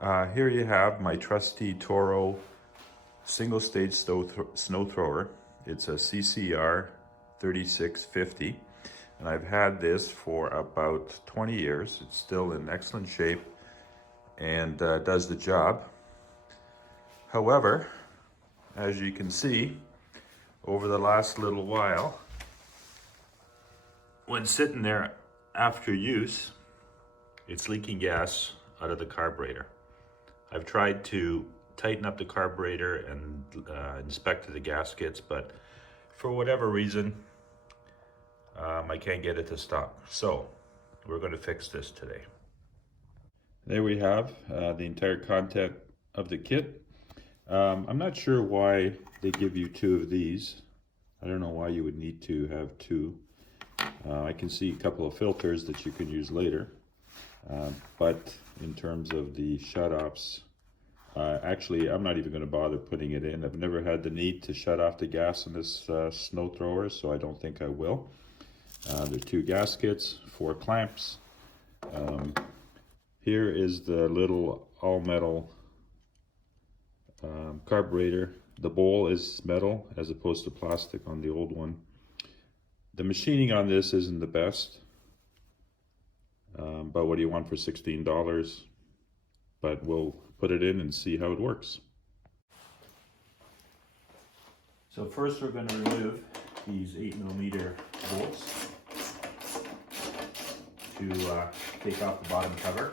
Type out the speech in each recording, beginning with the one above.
Here you have my trusty Toro single stage snow thrower. It's a CCR 3650, and I've had this for about 20 years. It's still in excellent shape and does the job. However, as you can see, over the last little while, when sitting there after use, it's leaking gas out of the carburetor. I've tried to tighten up the carburetor and inspect the gaskets, but for whatever reason, I can't get it to stop. So we're going to fix this today. There we have the entire content of the kit. I'm not sure why they give you two of these. I don't know why you would need to have two. I can see a couple of filters that you can use later. But in terms of the shutoffs, actually I'm not even going to bother putting it in. I've never had the need to shut off the gas in this snow thrower, so I don't think I will. There are two gaskets, 4 clamps. Here is the little all-metal carburetor. The bowl is metal as opposed to plastic on the old one. The machining on this isn't the best. But what do you want for $16? But we'll put it in and see how it works. So first we're going to remove these 8mm bolts to take off the bottom cover.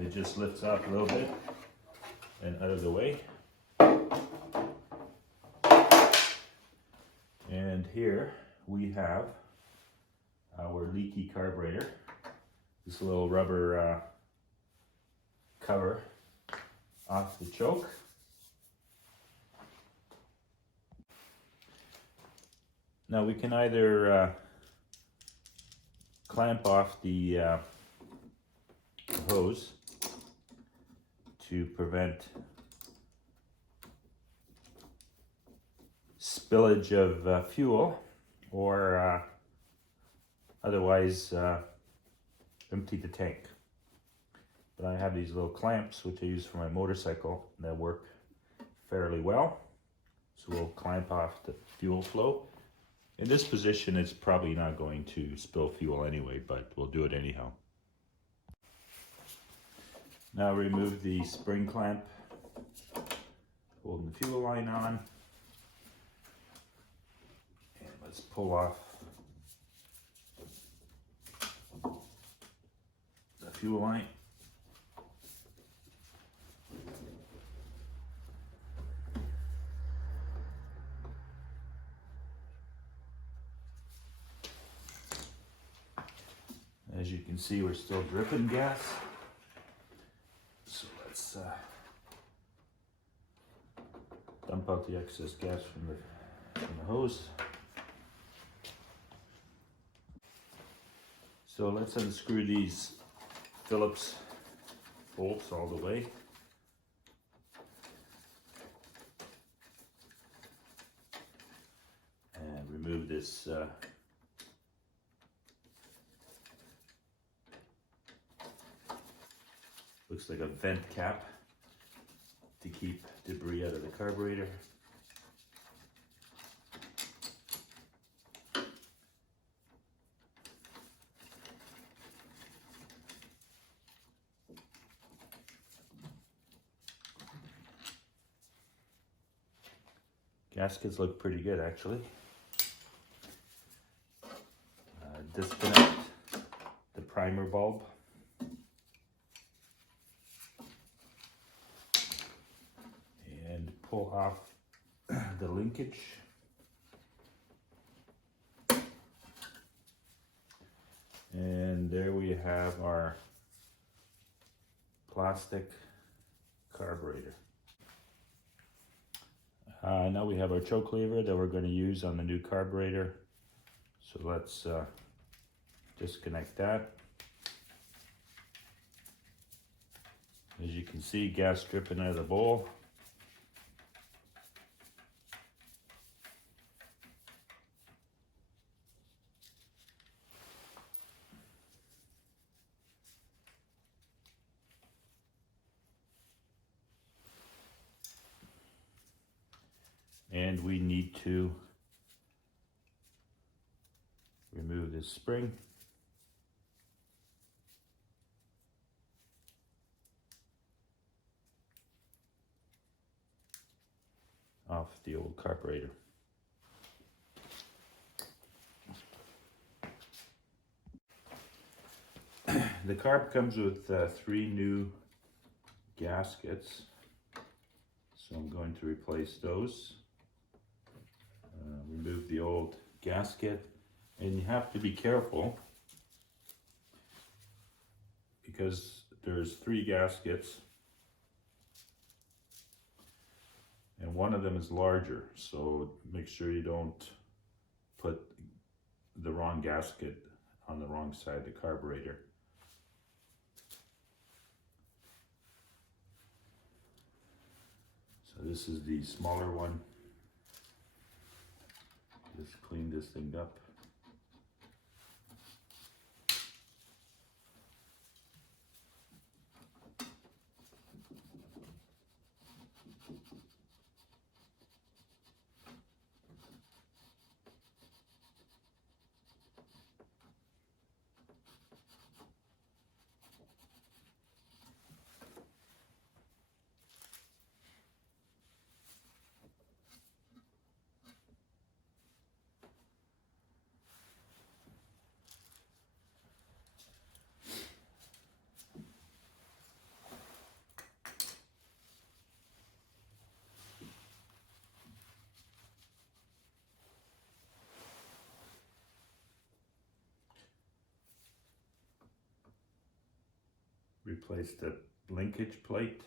It just lifts up a little bit and out of the way. And here we have our leaky carburetor. This little rubber cover off the choke. Now we can either clamp off the hose to prevent spillage of fuel, or otherwise empty the tank. But I have these little clamps which I use for my motorcycle that work fairly well. So we'll clamp off the fuel flow. In this position it's probably not going to spill fuel anyway, but we'll do it anyhow. Now remove the spring clamp holding the fuel line on, and let's pull off the fuel line. As you can see, we're still dripping gas. So let's dump out the excess gas from the hose. So let's unscrew these Phillips bolts all the way. And remove this looks like a vent cap to keep debris out of the carburetor. Gaskets look pretty good actually. Disconnect the primer bulb. Pull off the linkage. And there we have our plastic carburetor. Now we have our choke lever that we're going to use on the new carburetor. So let's disconnect that. As you can see, gas dripping out of the bowl. And we need to remove this spring. Off the old carburetor. The carb comes with 3 new gaskets, so I'm going to replace those. Remove the old gasket, and you have to be careful because there's 3 gaskets and one of them is larger, so make sure you don't put the wrong gasket on the wrong side of the carburetor. So this is the smaller one. Just clean this thing up. Replace the linkage plate.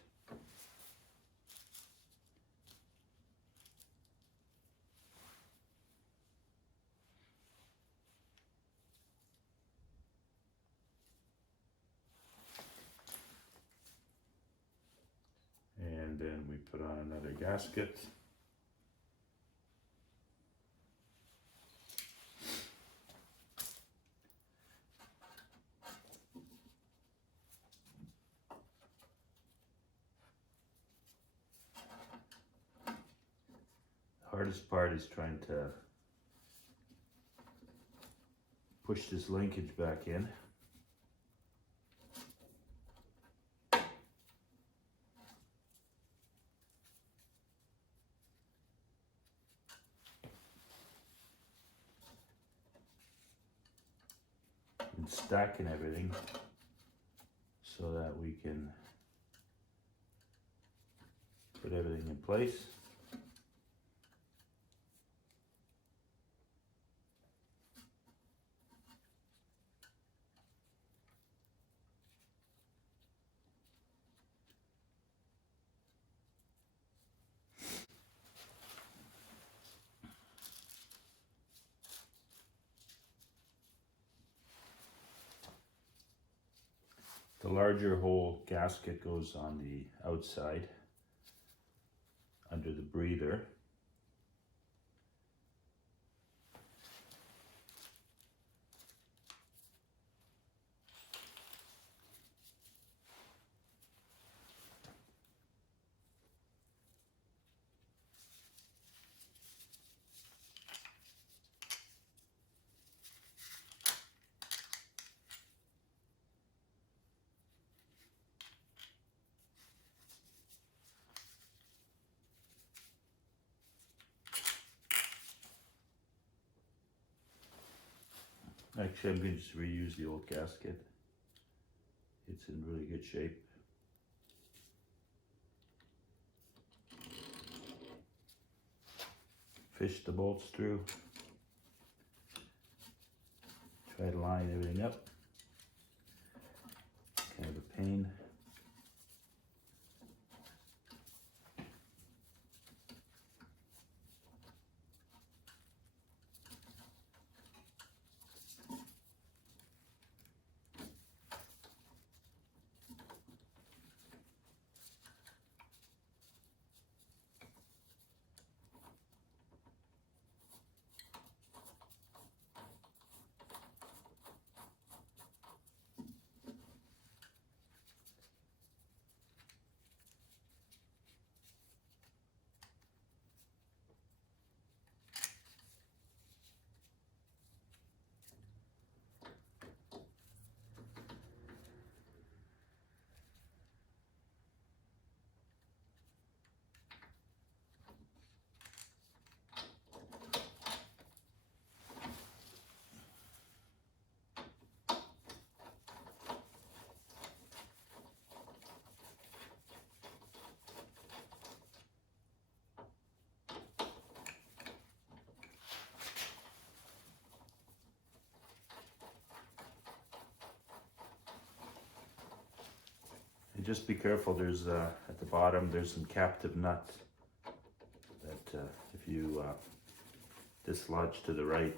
And then we put on another gasket. Hardest part is trying to push this linkage back in. And stacking everything so that we can put everything in place. The larger hole gasket goes on the outside under the breather. Actually, I'm going to just reuse the old gasket. It's in really good shape. Fish the bolts through. Try to line everything up. Kind of a pain. just be careful, there's at the bottom there's some captive nuts that if you dislodge to the right,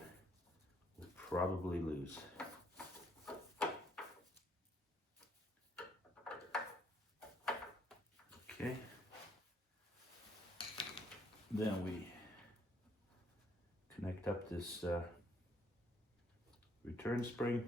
you'll probably lose. Okay, then we connect up this return spring.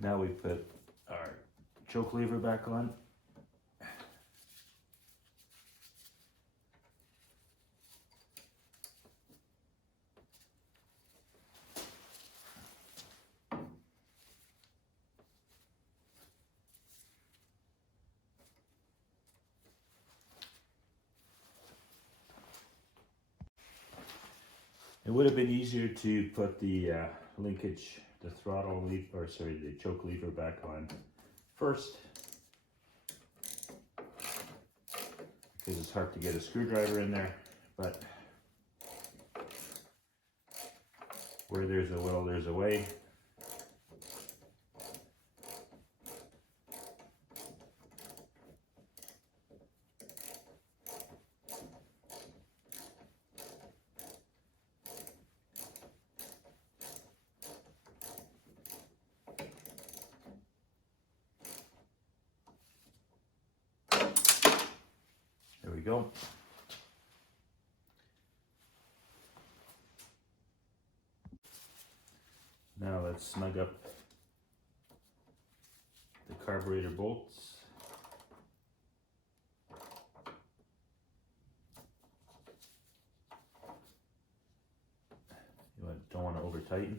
Now we put our choke lever back on. It would have been easier to put the linkage, the throttle lever, or sorry, the choke lever back on first, because it's hard to get a screwdriver in there, but where there's a will, there's a way. There we go. Now let's snug up the carburetor bolts. You don't want to over tighten.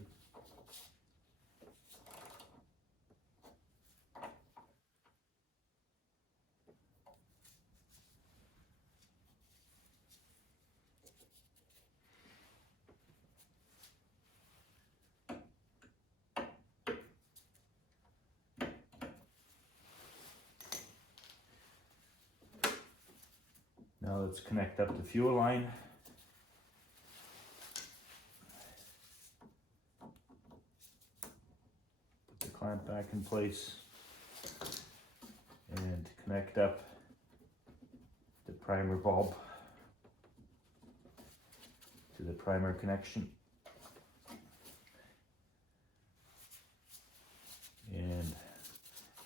Now let's connect up the fuel line. Put the clamp back in place and connect up the primer bulb to the primer connection. And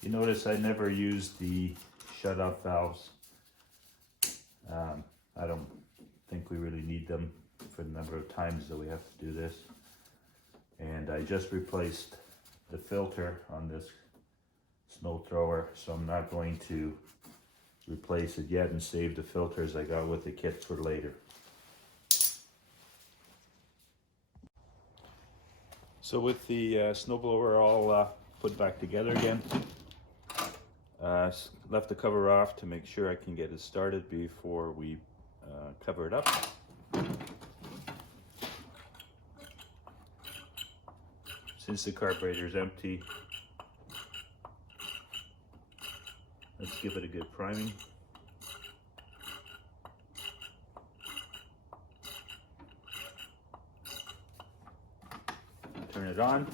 you notice I never use the shut-off valves. I don't think we really need them for the number of times that we have to do this. And I just replaced the filter on this snow thrower, so I'm not going to replace it yet and save the filters I got with the kit for later. So with the snowblower all put back together again, left the cover off to make sure I can get it started before we cover it up. Since the carburetor is empty, let's give it a good priming. Turn it on.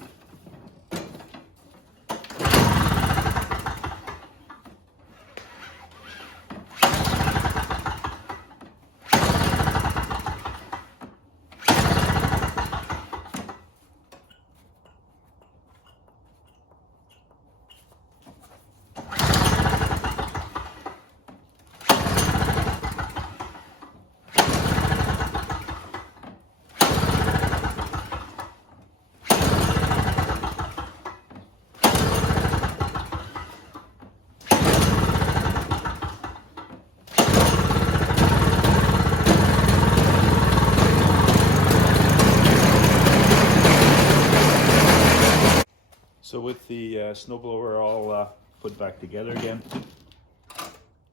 So with the snowblower all put back together again,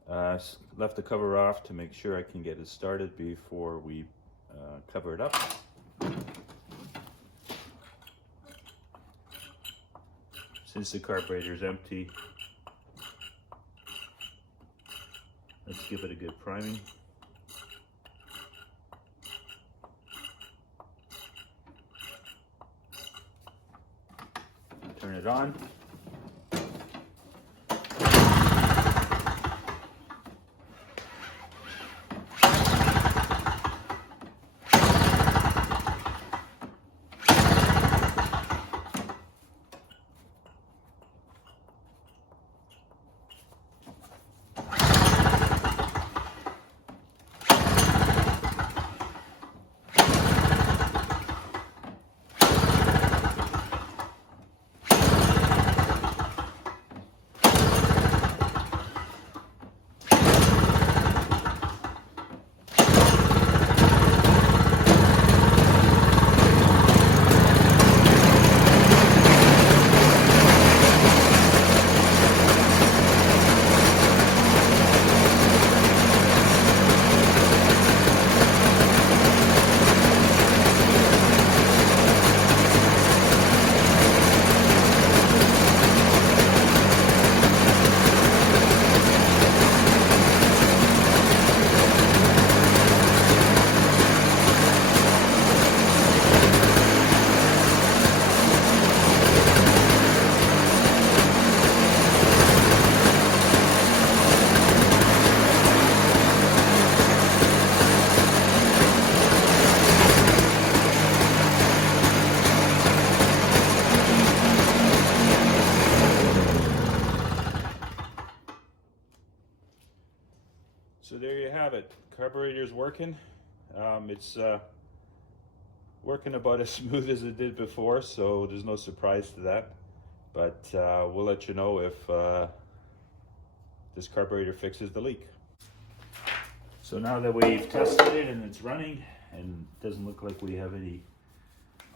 left the cover off to make sure I can get it started before we cover it up. Since the carburetor is empty, let's give it a good priming. Turn it on. So there you have it. Carburetor's working. It's working about as smooth as it did before, so there's no surprise to that. But we'll let you know if this carburetor fixes the leak. So now that we've tested it and it's running and it doesn't look like we have any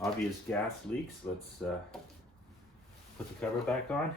obvious gas leaks, let's put the cover back on.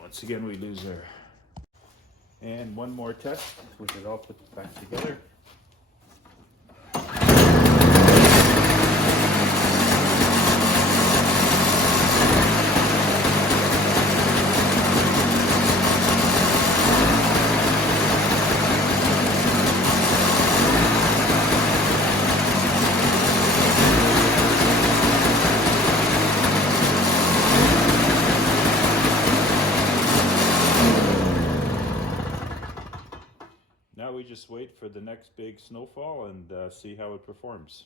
Once again, we lose our. And one more test with it all put back together. Now we just wait for the next big snowfall and see how it performs.